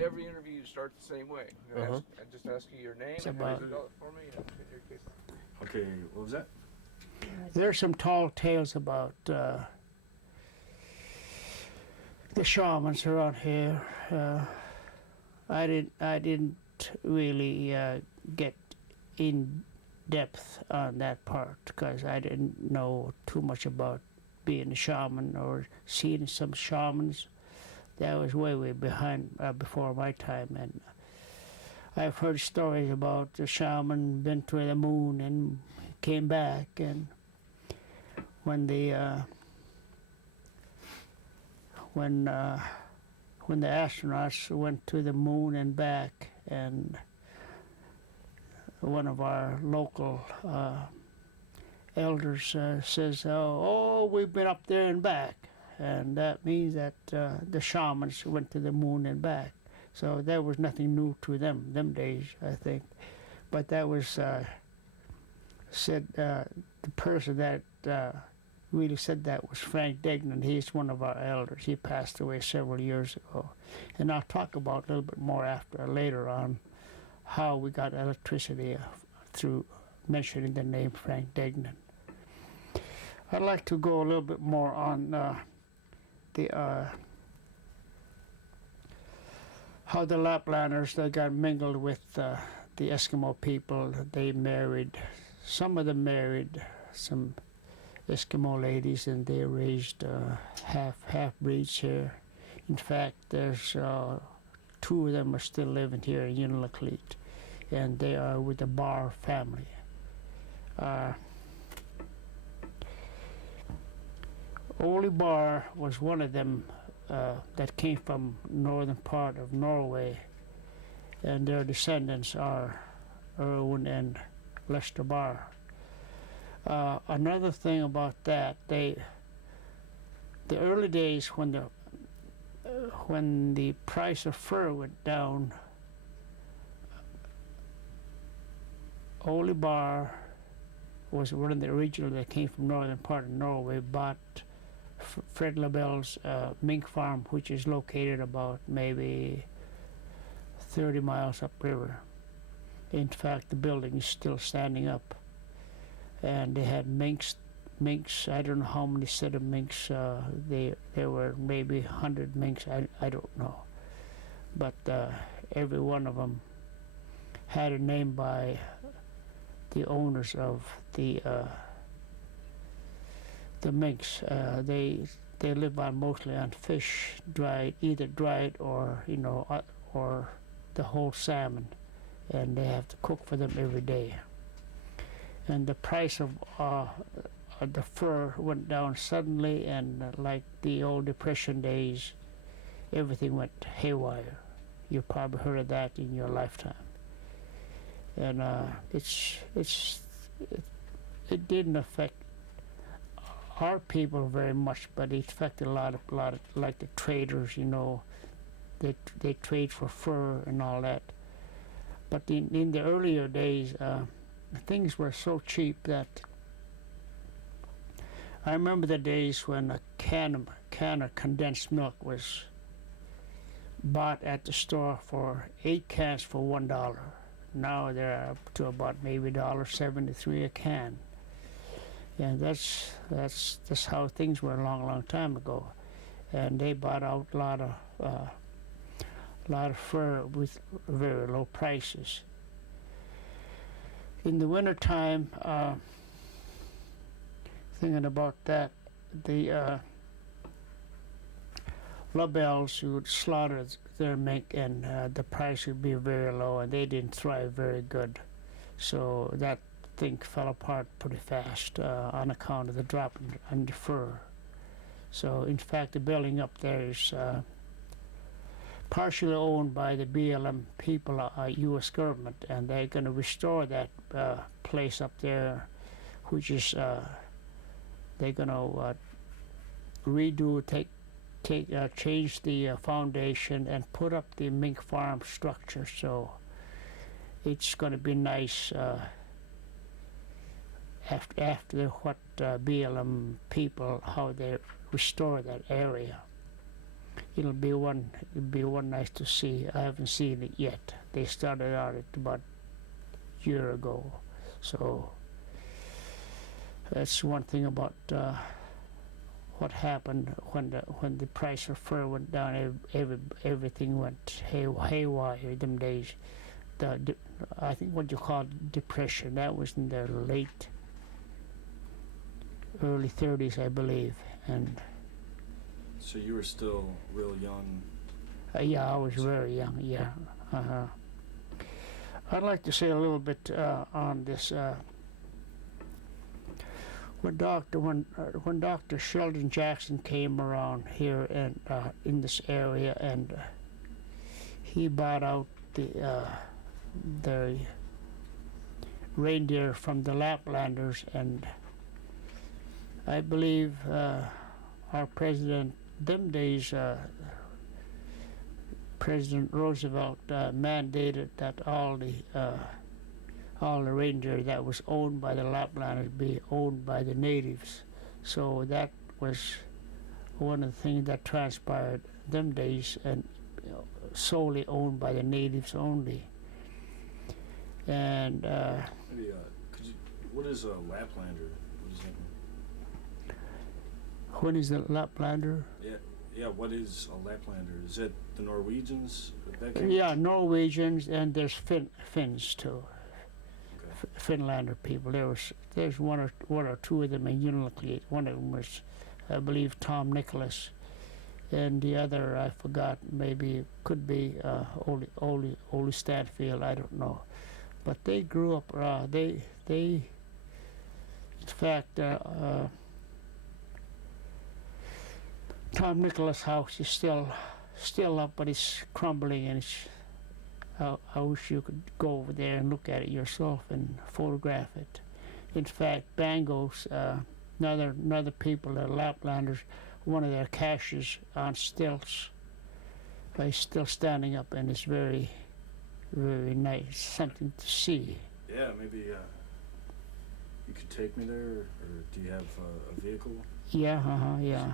every interview starts the same way. I just ask you your name and how you spell it for me, and your case. Okay, what was that? There's some tall tales about the shamans around here. I didn't really get in depth on that part because I didn't know too much about being a shaman or seeing some shamans. That was way behind before my time, and I've heard stories about the shaman been to the moon and came back, and when the astronauts went to the moon and back, and one of our local elders says, "Oh, we've been up there and back," and that means that the shamans went to the moon and back. So there was nothing new to them days, I think. But that was said. The person that really said that was Frank Degnan. He's one of our elders. He passed away several years ago, and I'll talk about a little bit more later on how we got electricity through mentioning the name Frank Degnan. I'd like to go a little bit more on how the Laplanders got mingled with the Eskimo people. They married, some of them married some Eskimo ladies, and they raised half-breeds here. In fact, there's two of them are still living here in Unalakleet, and they are with the Bar family. Ole Bar was one of them that came from northern part of Norway, and their descendants are Erwin and Lester Bar. Another thing about that, the early days when the price of fur went down, Ole Bar was one of the original that came from northern part of Norway, bought Fred LaBelle's mink farm, which is located about maybe 30 miles upriver. In fact, the building is still standing up. And they had minks. I don't know how many set of minks. There were maybe 100 minks. I don't know. But every one of them had a name by the owners of the minks. They live on mostly on fish, either dried or or the whole salmon, and they have to cook for them every day. And the price of the fur went down suddenly, and like the old Depression days, everything went haywire. You probably heard of that in your lifetime. And it didn't affect our people very much, but it affected a lot of like the traders. They trade for fur and all that. But in the earlier days, things were so cheap that I remember the days when a can of condensed milk was bought at the store for 8 cans for $1. Now they're up to about maybe $1.73 a can, and that's how things were a long time ago. And they bought out a lot of fur with very low prices. In the wintertime, thinking about that, the LaBelles would slaughter their mink, and the price would be very low, and they didn't thrive very good. So that thing fell apart pretty fast on account of the drop in the fur. So in fact, the building up there is partially owned by the BLM people, U.S. government, and they're going to restore that place up there, which is they're going to redo, change the foundation and put up the mink farm structure. So it's going to be nice after what BLM people, how they restore that area. it'll be one nice to see. I haven't seen it yet. They started out it about a year ago, so that's one thing about what happened when the price of fur went down. Everything went haywire them days. I think what you call depression, that was in the early 30s, I believe. And So you were still real young. yeah, I was very young. Yeah. I'd like to say a little bit on this. When Dr. Sheldon Jackson came around here and in this area, and he bought out the reindeer from the Laplanders, and I believe our president them days, President Roosevelt mandated that all the reindeer that was owned by the Laplanders be owned by the natives. So that was one of the things that transpired them days, and solely owned by the natives only. And Maybe, what is a Laplander? What does that mean? when is the Laplander? Yeah, what is a Laplander? Is it the Norwegians? That came- Yeah, Norwegians, and there's Finns too. Okay. Finlander people. There's one or two of them in Unalakleet. One of them was, I believe, Tom Nicholas, and the other I forgot. Maybe it could be Ole Stanfield. I don't know, but they grew up. In fact, Tom Nicholas' house is still up, but it's crumbling, and it's. I wish you could go over there and look at it yourself and photograph it. In fact, Bangos, another people, the Laplanders, one of their caches on stilts is still standing up, and it's very, very nice, something to see. Yeah, maybe you could take me there, or do you have a vehicle? Yeah, yeah.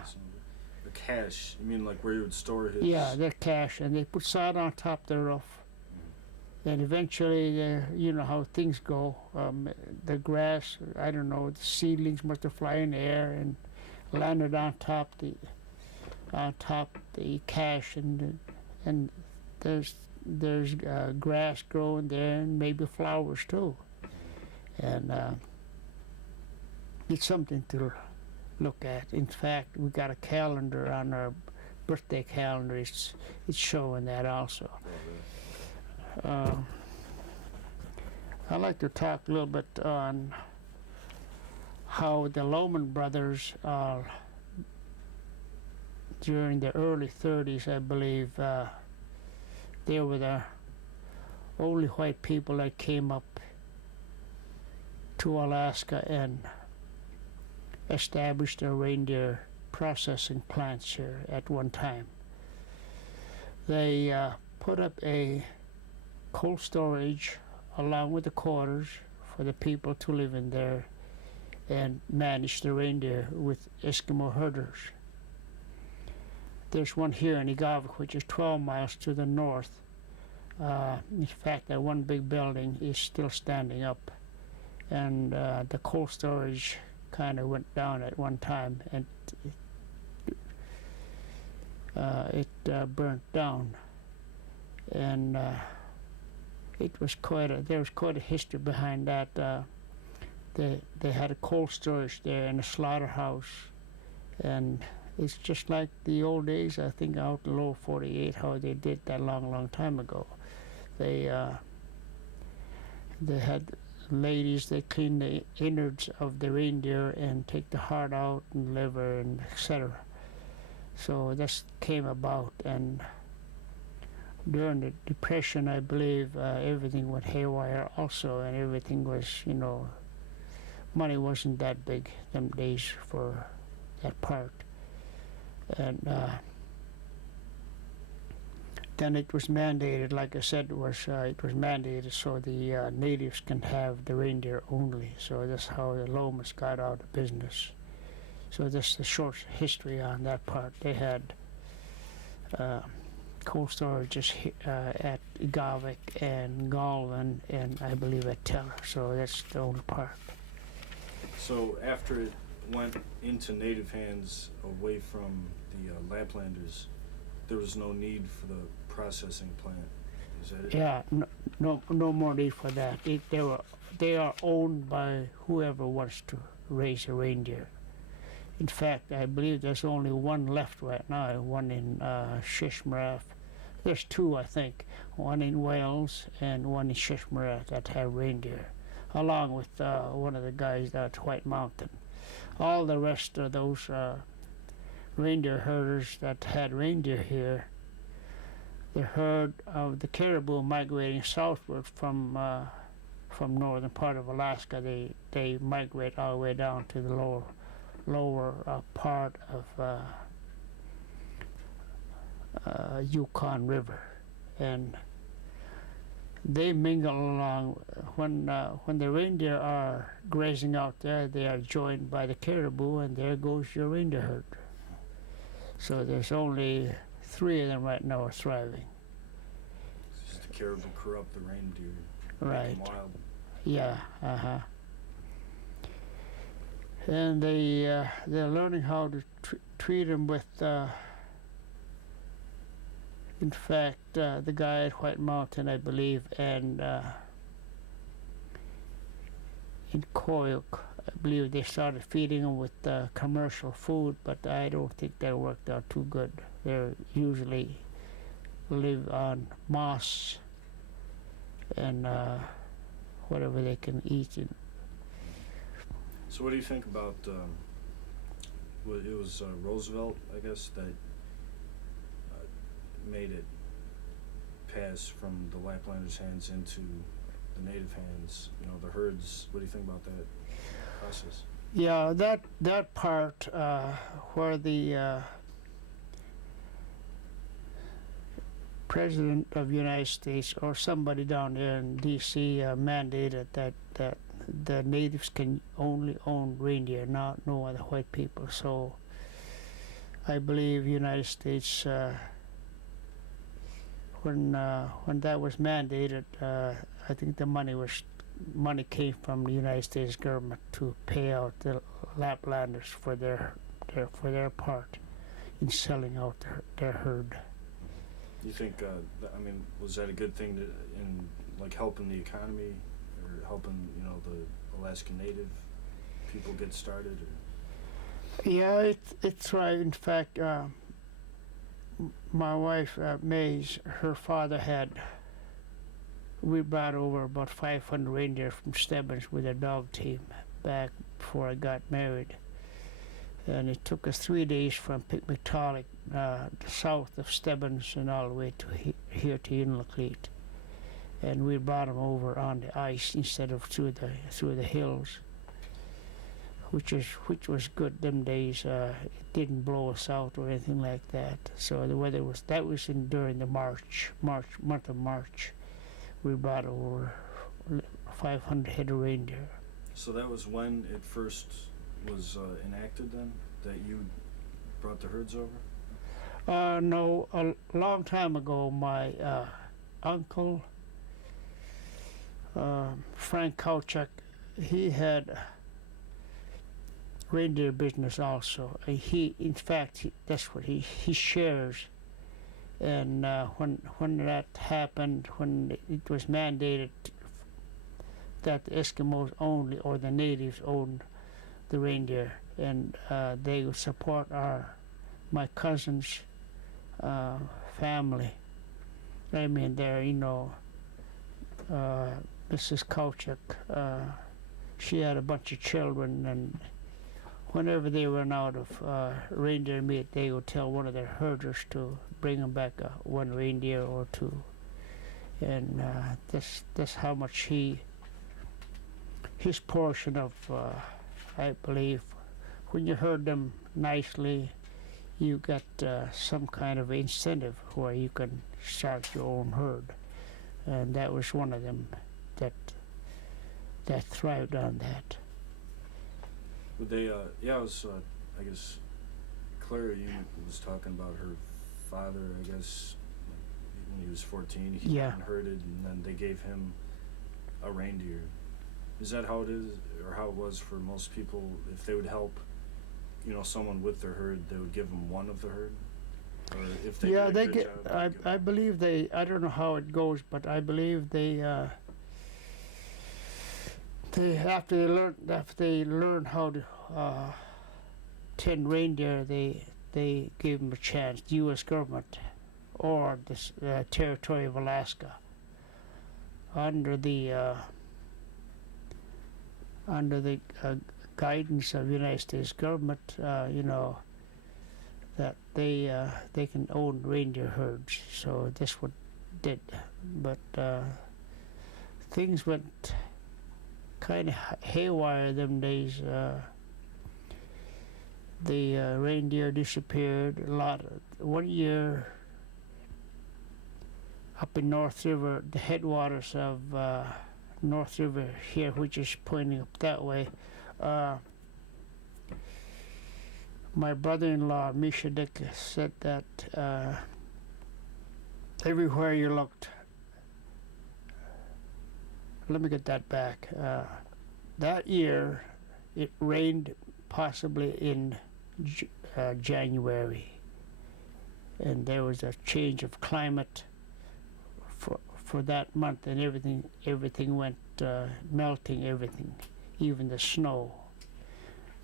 A cache? You mean like where you would store his? Yeah, they're cache, and they put sod on top of the roof. And eventually, you know how things go. The grass, I don't know, the seedlings must have fly in the air and landed on top the cache, and there's grass growing there, and maybe flowers too. And it's something to look at. In fact, we got a calendar on our birthday calendar. It's showing that also. I'd like to talk a little bit on how the Lohman brothers, during the early 30s, I believe, they were the only white people that came up to Alaska and established a reindeer processing plants here at one time. They put up a cold storage along with the quarters for the people to live in there, and manage the reindeer with Eskimo herders. There's one here in Inupiaq, which is 12 miles to the north. In fact, that one big building is still standing up, and the cold storage kind of went down at one time, and it burnt down, and there was quite a history behind that. They had a cold storage there and a slaughterhouse, and it's just like the old days, I think, out in Lower 48, how they did that long time ago. They had ladies, they cleaned the innards of the reindeer and take the heart out and liver and etc. So this came about, and during the Depression, I believe everything went haywire also, and everything was, money wasn't that big them days for that part. And then it was mandated, like I said, it was mandated so the natives can have the reindeer only. So that's how the Lohmans got out of business. So that's the short history on that part. They had cold storage is at Galvic and Galvin, and I believe at Teller. So that's the only part. So after it went into native hands away from the Laplanders, there was no need for the processing plant. Is that it? Yeah, no more need for that. They are owned by whoever wants to raise a reindeer. In fact, I believe there's only one left right now, one in Shishmaref. There's two, I think, one in Wales and one in Shishmaref that have reindeer, along with one of the guys at White Mountain. All the rest of those reindeer herders that had reindeer here, the herd of the caribou migrating southward from northern part of Alaska, they migrate all the way down to the lower part of Yukon River, and they mingle along. When the reindeer are grazing out there, they are joined by the caribou, and there goes your reindeer herd. So there's only 3 of them right now are thriving. It's just the caribou corrupt the reindeer. Right. Make them wild. Yeah. And they're learning how to treat them with. In fact, the guy at White Mountain, I believe, and in Koyuk, I believe they started feeding them with commercial food, but I don't think that worked out too good. They usually live on moss and whatever they can eat. So what do you think about, it was Roosevelt, I guess, that made it pass from the Laplanders' hands into the native hands, the herds. What do you think about that process? Yeah, that part where the President of the United States or somebody down there in D.C. Mandated that the natives can only own reindeer, not no other white people. So I believe United States, when that was mandated, I think the money came from the United States government to pay out the Laplanders for their part in selling out their herd. You think, was that a good thing in helping the economy or helping, the Alaskan Native people get started? Or? Yeah, it's right. In fact, my wife, Mays, her father we brought over about 500 reindeer from Stebbins with a dog team back before I got married. And it took us 3 days from Pikmiktaalik, south of Stebbins, and all the way to here to Unalakleet. And we brought them over on the ice instead of through the hills, which was good them days. It didn't blow us out or anything like that. So the weather was during the month of March. We brought over 500 head of reindeer. So that was when it first was enacted then, that you brought the herds over? No, a long time ago, my uncle, Frank Koutchak, he had reindeer business also. That's what he shares. And when that happened, when it was mandated that the Eskimos only, or the natives owned the reindeer, and they would support my cousin's family. I mean, Mrs. Koutchak, she had a bunch of children, and whenever they ran out of reindeer meat, they would tell one of their herders to bring them back one reindeer or two. And that's how much his portion of, I believe, when you herd them nicely, you get some kind of incentive where you can start your own herd. And that was one of them that thrived on that. Would they, I guess Clara Unit was talking about her father, I guess, when he was 14, he Yeah. went and herded, and then they gave him a reindeer. Is that how it is, or how it was for most people? If they would help, someone with their herd, they would give them one of the herd? Or if they Yeah, did a they good get. job, they'd give I believe they. I don't know how it goes, but I believe they. After they learn how to tend reindeer, they give them a chance. The U.S. government or the territory of Alaska, under the guidance of the United States government, that they can own reindeer herds. So that's what did, but things went kind of haywire them days. The reindeer disappeared. One year up in North River, the headwaters of North River here, which is pointing up that way. My brother-in-law, Misha Dick, said that everywhere you looked. Let me get that back. That year, it rained possibly in January, and there was a change of climate for that month, and everything went melting. Everything, even the snow.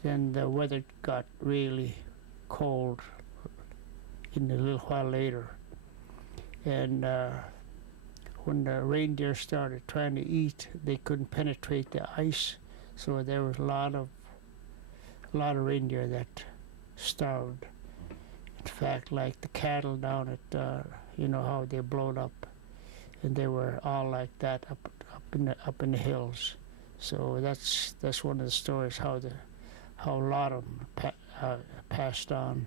Then the weather got really cold in a little while later, and when the reindeer started trying to eat, they couldn't penetrate the ice, so there was a lot of reindeer that starved. In fact, like the cattle down at how they blowed up, and they were all like that up in the hills. So that's one of the stories how a lot of them passed on.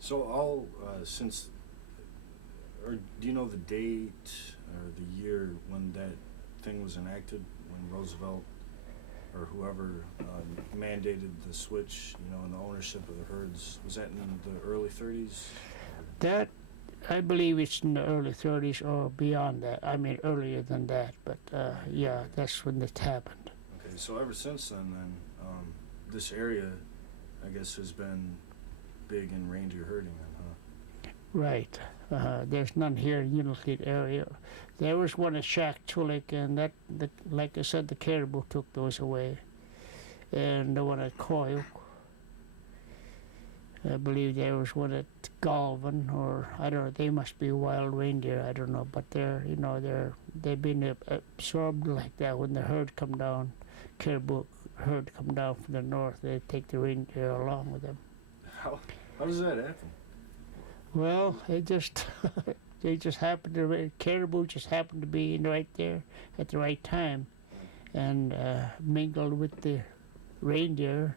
So or do you know the date or the year when that thing was enacted, when Roosevelt or whoever mandated the switch, in the ownership of the herds? Was that in the early 30s? That, I believe it's in the early 30s or beyond that. I mean earlier than that, but yeah, that's when it happened. Okay, so ever since then, this area, I guess, has been big in reindeer herding, then, huh? Right. There's none here in Unalakleet area. There was one at Shack-Chulik, and like I said, the caribou took those away. And the one at Koyuk, I believe there was one at Galvin, or I don't know. They must be wild reindeer. I don't know, but they've been absorbed like that when the herd come down. Caribou herd come down from the north. They take the reindeer along with them. How does that happen? Well, they just happened to caribou just happened to be right there at the right time, and mingled with the reindeer,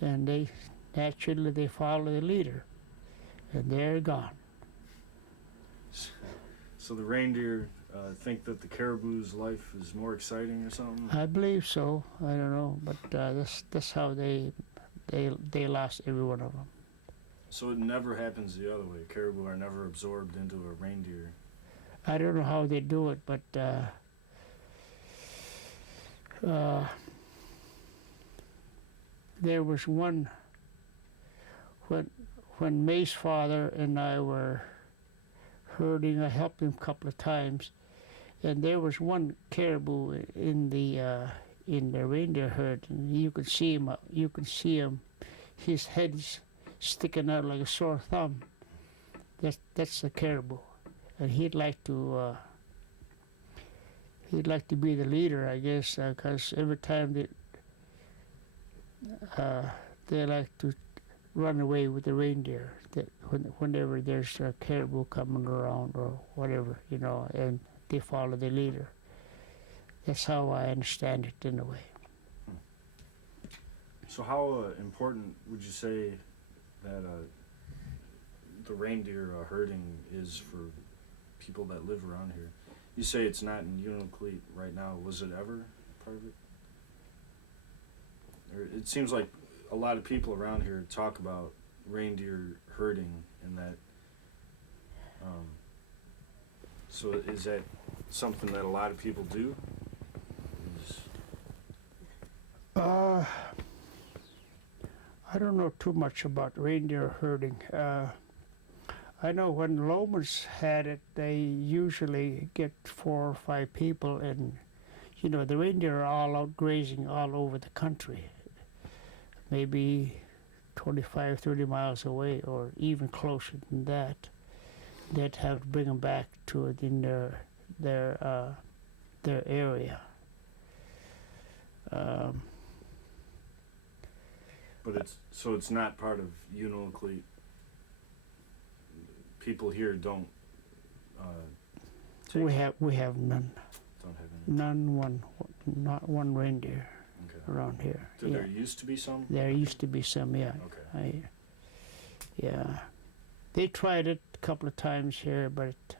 and they naturally follow the leader, and they're gone. So the reindeer think that the caribou's life is more exciting or something? I believe so. I don't know, but that's how they lost every one of them. So it never happens the other way. Caribou are never absorbed into a reindeer. I don't know how they do it, but there was one when May's father and I were herding. I helped him a couple of times, and there was one caribou in the reindeer herd, and you could see him. His head's sticking out like a sore thumb. That's the caribou, and he'd like to be the leader, I guess, because every time they like to run away with the reindeer. That whenever there's a caribou coming around or whatever, and they follow the leader. That's how I understand it in a way. So how important would you say that the reindeer herding is for people that live around here? You say it's not in Unalakleet right now. Was it ever part of it? Or it seems like a lot of people around here talk about reindeer herding and that. So is that something that a lot of people do? I don't know too much about reindeer herding. I know when Lomans had it, they usually get 4 or 5 people, and the reindeer are all out grazing all over the country, maybe 25, 30 miles away, or even closer than that. They'd have to bring them back to within their area. But it's not part of Unalakleet. People here don't. We have none. Don't have any. Not one reindeer around here. There used to be some? There used to be some, yeah. Okay. They tried it a couple of times here, but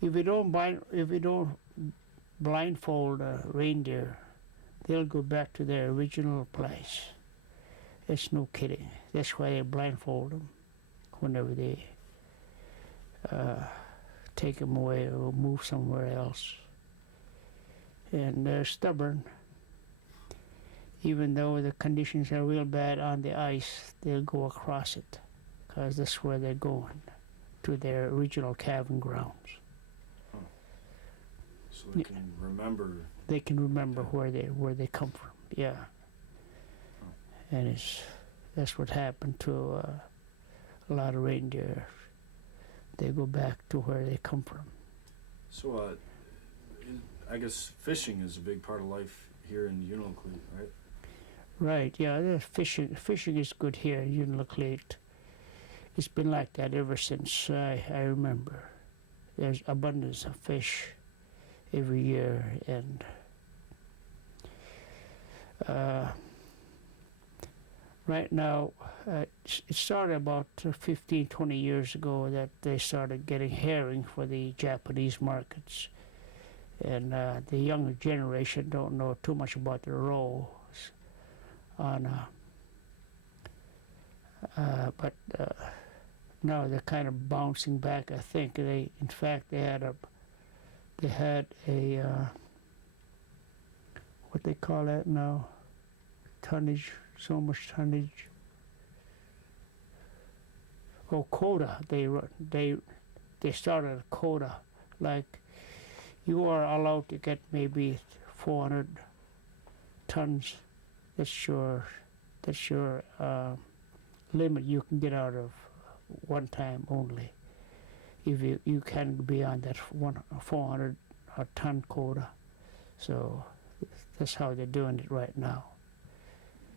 if you don't blindfold a reindeer, they'll go back to their original place. It's no kidding. That's why they blindfold them whenever they take them away or move somewhere else. And they're stubborn. Even though the conditions are real bad on the ice, they'll go across it, because that's where they're going, to their original calving grounds. So they can remember. They can remember where they come from. Yeah. And that's what happened to a lot of reindeer. They go back to where they come from. So I guess fishing is a big part of life here in Unalakleet, right? Right, yeah, there's fishing is good here in Unalakleet. It's been like that ever since I remember. There's abundance of fish every year, and right now, it started about 15, 20 years ago that they started getting herring for the Japanese markets. And the younger generation don't know too much about the roles on, but now they're kind of bouncing back. I think they had a what they call that now, tonnage, so much tonnage. Oh, quota. They started a quota, like you are allowed to get maybe 400 tons. That's your limit you can get out of one time only. If you can be on that 400 ton quota. So that's how they're doing it right now.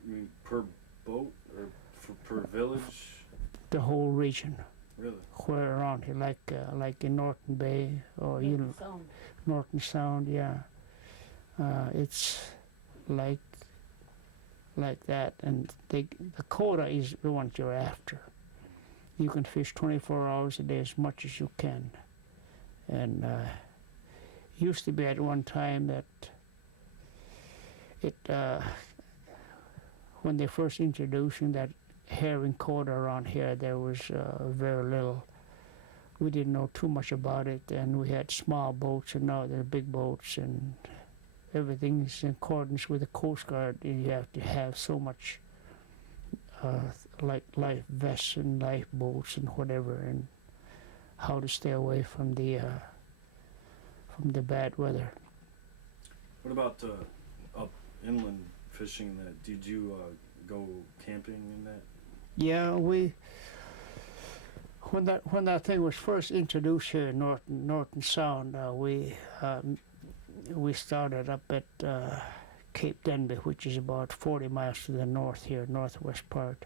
You mean per boat or per village? The whole region. Really? Where around here, like in Norton Bay or Norton Sound, yeah. It's like that, and the quota is the one you're after. You can fish 24 hours a day as much as you can, and used to be at one time that when they first introducing that herring quota around here, there was very little. We didn't know too much about it, and we had small boats, and now they're big boats, and everything's in accordance with the Coast Guard. You have to have so much like life vests and lifeboats and whatever, and how to stay away from the bad weather. What about up inland fishing? That did you go camping in that? Yeah, when that thing was first introduced here in Norton Sound, we started up at Cape Denby, which is about 40 miles to the north here, northwest part,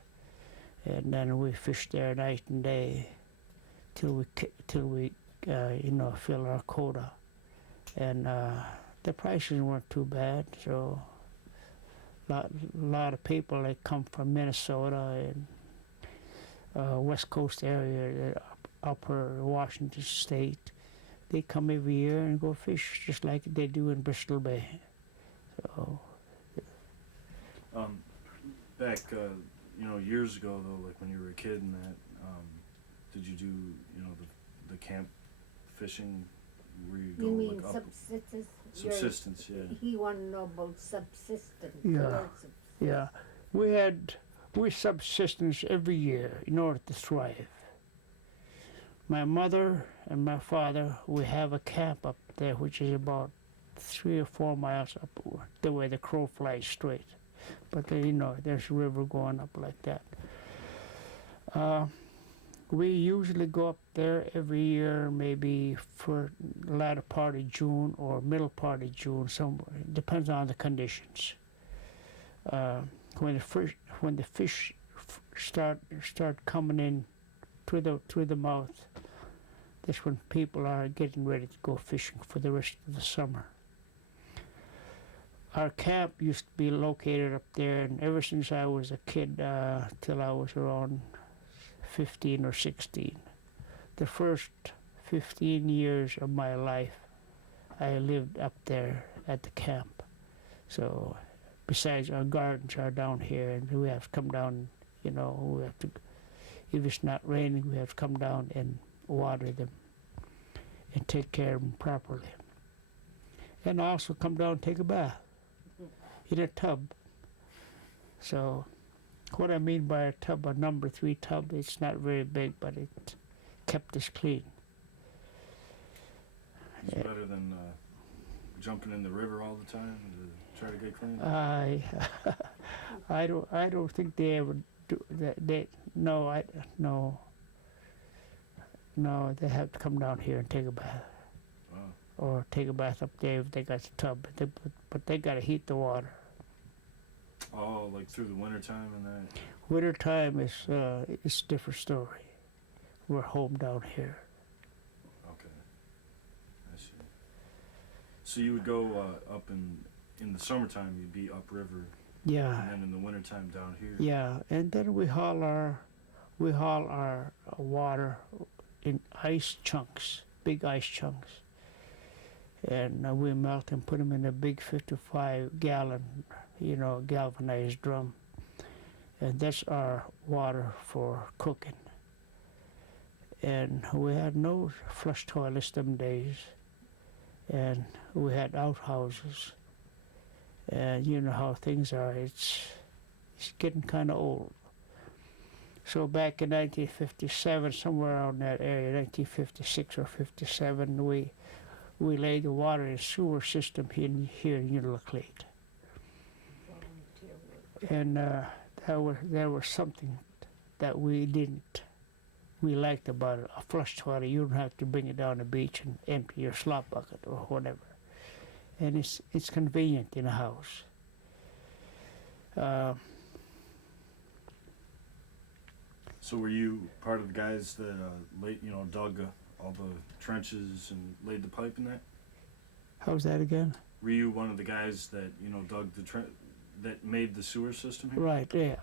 and then we fished there night and day till we fill our quota, and the prices weren't too bad. So a lot of people that come from Minnesota and West Coast area, upper Washington State, they come every year and go fish just like they do in Bristol Bay. So back years ago though, like when you were a kid and that, did you do, the camp fishing where you go You mean like up? subsistence? Subsistence, yeah. He want to know about subsistence. Yeah. the word Yeah, we subsistence every year in order to thrive. My mother and my father, we have a camp up there which is about 3 or 4 miles up the way the crow flies straight. But there's a river going up like that. We usually go up there every year, maybe for latter part of June or middle part of June, somewhere. It depends on the conditions. When the fish start coming in through the mouth, that's when people are getting ready to go fishing for the rest of the summer. Our camp used to be located up there, and ever since I was a kid till I was around 15 or 16, the first 15 years of my life, I lived up there at the camp. So besides, our gardens are down here, and we have to come down, we have to, if it's not raining, we have to come down and water them and take care of them properly. And also come down and take a bath in a tub. So what I mean by a tub, a number 3 tub, it's not very big, but it kept us clean. It's better than jumping in the river all the time to try to get clean. I don't think they ever do that. No, they have to come down here and take a bath. Wow. Or take a bath up there if they got the tub, but they got to heat the water. Oh, like through the winter time and that. Winter time is it's a different story. We're home down here. Okay, I see. So you would go up in the summertime. You'd be upriver. Yeah. And then in the wintertime down here. Yeah, and then we haul our water in ice chunks, big ice chunks, and we melt and put them in a big 55-gallon, galvanized drum, and that's our water for cooking. And we had no flush toilets them days, and we had outhouses. And you know how things are, it's getting kind of old. So back in 1957, somewhere around that area, 1956 or 57, we laid the water and sewer system here in Unalakleet. And there was something that we liked about it. A flush toilet, you don't have to bring it down the beach and empty your slop bucket or whatever. And it's convenient in a house. So were you part of the guys that dug all the trenches and laid the pipe in that? How's that again? Were you one of the guys that dug that made the sewer system here? Right, yeah.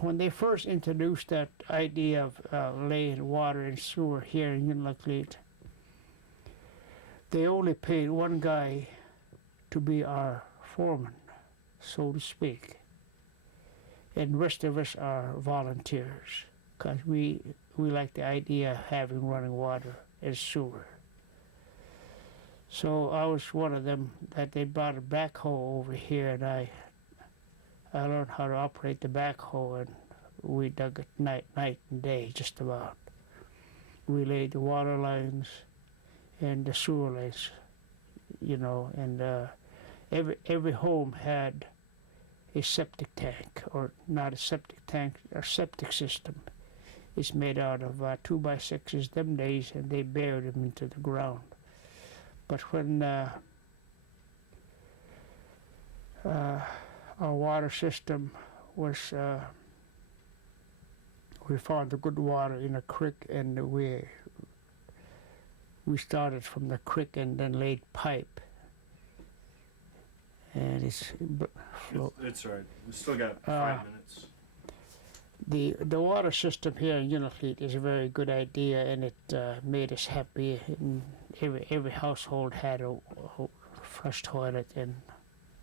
When they first introduced that idea of laying water and sewer here in Unalakleet, they only paid one guy to be our foreman, so to speak. And the rest of us are volunteers, because we like the idea of having running water and sewer. So I was one of them that they brought a backhoe over here, and I learned how to operate the backhoe, and we dug it night and day, just about. We laid the water lines and the sewer lines, and every home had a septic tank, or not a septic tank, a septic system. It's made out of 2x6s them days, and they buried them into the ground. But when our water system was, we found the good water in a creek, and we started from the creek and then laid pipe. And it's all right. We still got 5 minutes. The water system here in Unalakleet is a very good idea, and it made us happy. And every household had a flush toilet and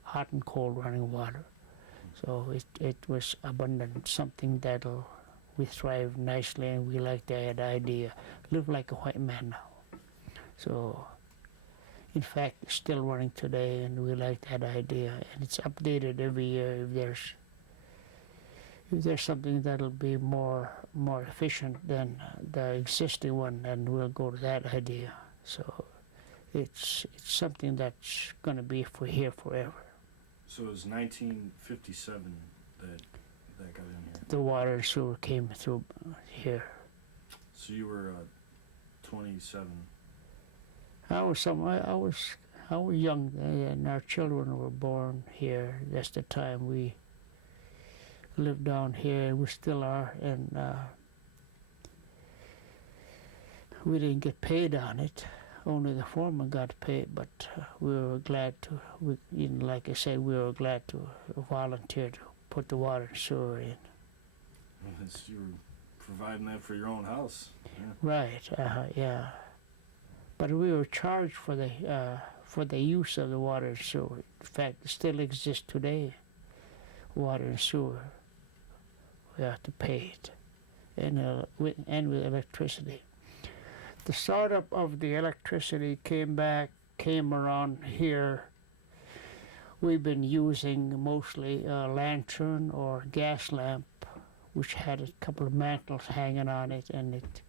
hot and cold running water. So it was abundant, something that'll we thrive nicely, and we like that idea. Live like a white man now. So, in fact, it's still running today, and we like that idea, and it's updated every year. If there's something that'll be more efficient than the existing one, then we'll go to that idea. So, it's something that's going to be for here forever. So it was 1957 that got in here. The water and sewer came through here. So you were 27. I was young, and our children were born here. That's the time we lived down here. We still are, and we didn't get paid on it. Only the foreman got paid, but we were glad to. Like I said, we were glad to volunteer to put the water and sewer in. You were providing that for your own house. Yeah. Right. Yeah. But we were charged for the use of the water and sewer. In fact, it still exists today. Water and sewer. We have to pay it, and with electricity. The startup of the electricity came around here. We've been using mostly a lantern or gas lamp, which had a couple of mantles hanging on it, and it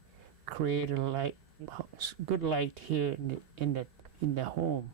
created a light, good light here in the home.